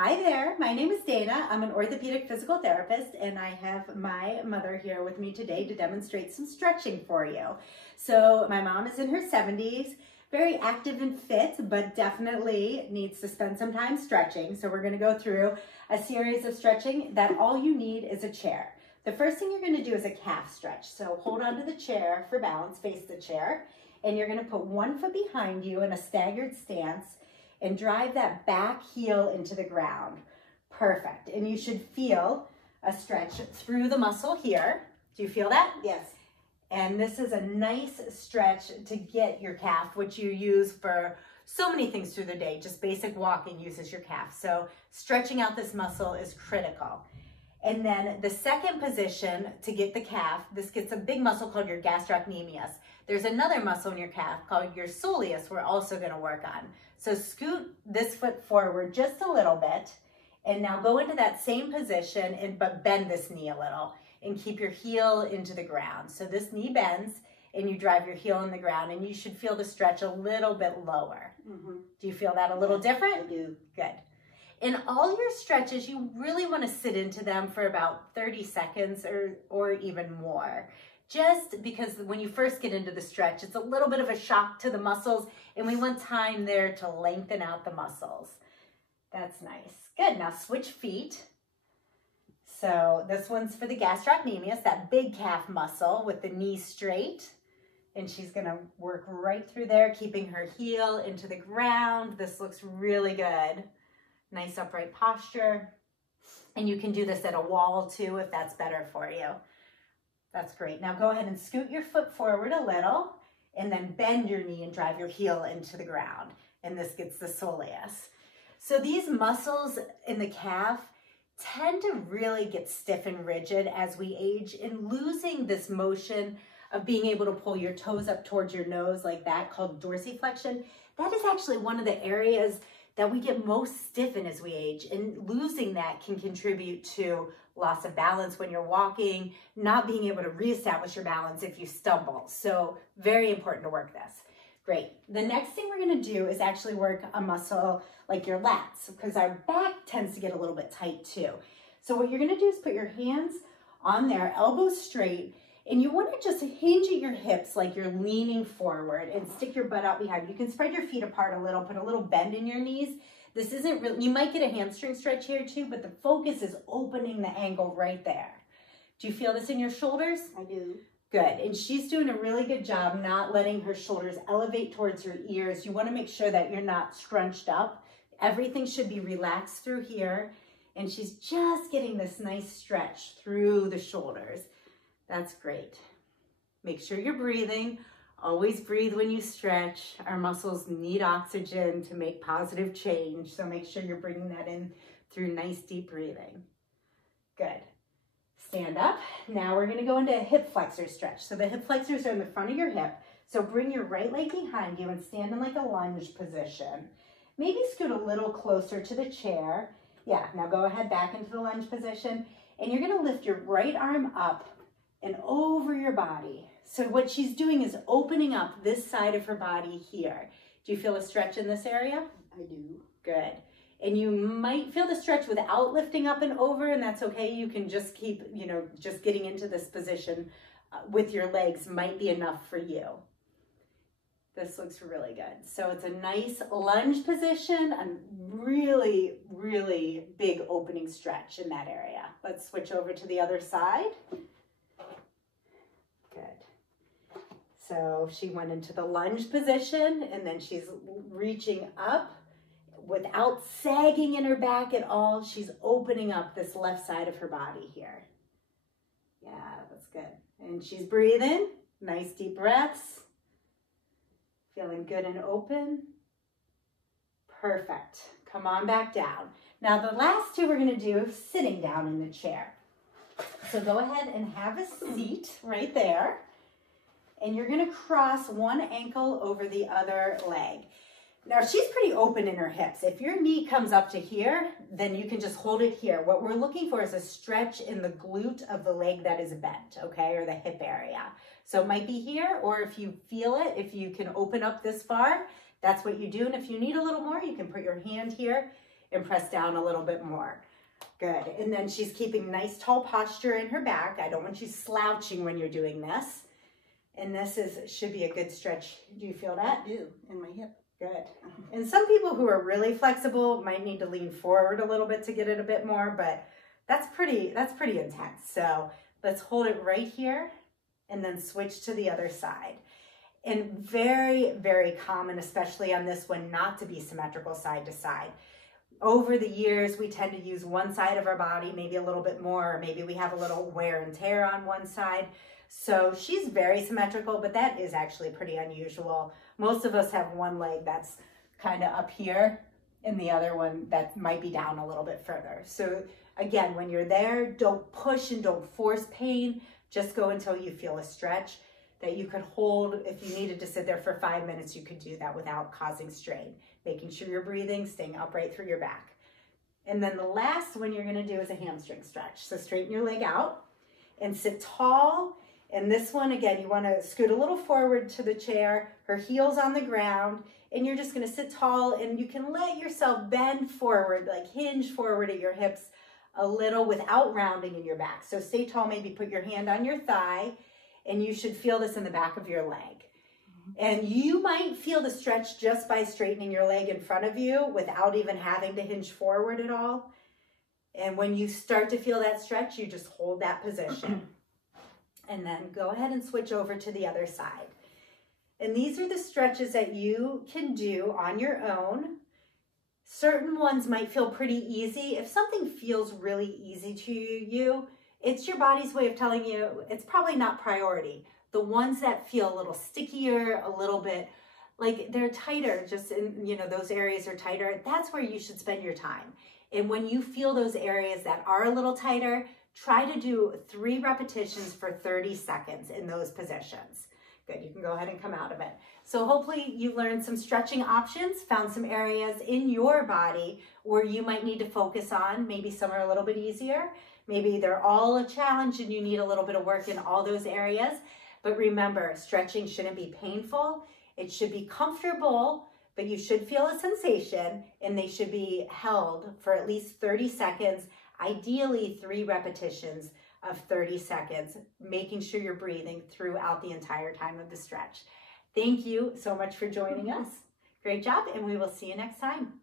Hi there, my name is Dana. I'm an orthopedic physical therapist and I have my mother here with me today to demonstrate some stretching for you. So my mom is in her 70s, very active and fit, but definitely needs to spend some time stretching. So we're gonna go through a series of stretching that all you need is a chair. The first thing you're gonna do is a calf stretch. So hold onto the chair for balance, face the chair, and you're gonna put one foot behind you in a staggered stance and drive that back heel into the ground. Perfect. And you should feel a stretch through the muscle here. Do you feel that? Yes. And this is a nice stretch to get your calf, which you use for so many things through the day. Just basic walking uses your calf. So stretching out this muscle is critical. And then the second position to get the calf, this gets a big muscle called your gastrocnemius. There's another muscle in your calf called your soleus we're also gonna work on. So scoot this foot forward just a little bit and now go into that same position but bend this knee a little and keep your heel into the ground. So this knee bends and you drive your heel in the ground and you should feel the stretch a little bit lower. Do you feel that a little different? I do. Good. In all your stretches, you really want to sit into them for about 30 seconds or even more. Just because when you first get into the stretch, it's a little bit of a shock to the muscles and we want time there to lengthen out the muscles. That's nice. Good, now switch feet. So this one's for the gastrocnemius, that big calf muscle with the knee straight. And she's gonna work right through there, keeping her heel into the ground. This looks really good. Nice upright posture. And you can do this at a wall too if that's better for you. That's great. Now go ahead and scoot your foot forward a little and then bend your knee and drive your heel into the ground. And this gets the soleus. So these muscles in the calf tend to really get stiff and rigid as we age, and losing this motion of being able to pull your toes up towards your nose like that, called dorsiflexion. That is actually one of the areas that we get most stiff in as we age, and losing that can contribute to loss of balance when you're walking, not being able to reestablish your balance if you stumble. So very important to work this. Great. The next thing we're going to do is actually work a muscle like your lats, because our back tends to get a little bit tight too. So what you're going to do is put your hands on there, elbows straight, and you want to just hinge at your hips like you're leaning forward and stick your butt out behind. You can spread your feet apart a little, put a little bend in your knees. This isn't really, you might get a hamstring stretch here too, but the focus is opening the ankle right there. Do you feel this in your shoulders? I do. Good. And she's doing a really good job not letting her shoulders elevate towards her ears. You want to make sure that you're not scrunched up. Everything should be relaxed through here. And she's just getting this nice stretch through the shoulders. That's great. Make sure you're breathing. Always breathe when you stretch. Our muscles need oxygen to make positive change. So make sure you're bringing that in through nice deep breathing. Good. Stand up. Now we're going to go into a hip flexor stretch. So the hip flexors are in the front of your hip. So bring your right leg behind you and stand in like a lunge position. Maybe scoot a little closer to the chair. Yeah, now go ahead back into the lunge position. And you're going to lift your right arm up and over your body. So what she's doing is opening up this side of her body here. Do you feel a stretch in this area? I do. Good. And you might feel the stretch without lifting up and over, and that's okay. You can just keep, just getting into this position with your legs might be enough for you. This looks really good. So it's a nice lunge position, a really, really big opening stretch in that area. Let's switch over to the other side. Good. So she went into the lunge position and then she's reaching up without sagging in her back at all. She's opening up this left side of her body here. Yeah, that's good. And she's breathing. Nice deep breaths. Feeling good and open. Perfect. Come on back down. Now the last two we're going to do is sitting down in the chair. So go ahead and have a seat right there. And you're going to cross one ankle over the other leg. Now she's pretty open in her hips. If your knee comes up to here, then you can just hold it here. What we're looking for is a stretch in the glute of the leg that is bent, okay, or the hip area. So it might be here, or if you feel it, if you can open up this far, that's what you do. And if you need a little more, you can put your hand here and press down a little bit more. Good. And then she's keeping nice tall posture in her back. I don't want you slouching when you're doing this. And this should be a good stretch. Do you feel that? I do, in my hip. Good. And some people who are really flexible might need to lean forward a little bit to get it a bit more, but that's pretty intense. So let's hold it right here and then switch to the other side. And very, very common, especially on this one, not to be symmetrical side to side. Over the years, we tend to use one side of our body, maybe a little bit more, or maybe we have a little wear and tear on one side. So she's very symmetrical, but that is actually pretty unusual. Most of us have one leg that's kind of up here and the other one that might be down a little bit further. So again, when you're there, don't push and don't force pain. Just go until you feel a stretch that you could hold. If you needed to sit there for 5 minutes, you could do that without causing strain, making sure you're breathing, staying upright through your back. And then the last one you're gonna do is a hamstring stretch. So straighten your leg out and sit tall. And this one, again, you wanna scoot a little forward to the chair, her heels on the ground, and you're just gonna sit tall, and you can let yourself bend forward, like hinge forward at your hips a little without rounding in your back. So stay tall, maybe put your hand on your thigh, and you should feel this in the back of your leg. And you might feel the stretch just by straightening your leg in front of you without even having to hinge forward at all. And when you start to feel that stretch, you just hold that position. And then go ahead and switch over to the other side. And these are the stretches that you can do on your own. Certain ones might feel pretty easy. If something feels really easy to you, it's your body's way of telling you it's probably not priority. The ones that feel a little stickier, a little bit like they're tighter, just in, those areas are tighter, that's where you should spend your time. And when you feel those areas that are a little tighter, try to do 3 repetitions for 30 seconds in those positions. Good, you can go ahead and come out of it. So hopefully you learned some stretching options, found some areas in your body where you might need to focus on. Maybe some are a little bit easier. Maybe they're all a challenge and you need a little bit of work in all those areas. But remember, stretching shouldn't be painful. It should be comfortable, but you should feel a sensation, and they should be held for at least 30 seconds, ideally 3 repetitions of 30 seconds, making sure you're breathing throughout the entire time of the stretch. Thank you so much for joining us. Great job, and we will see you next time.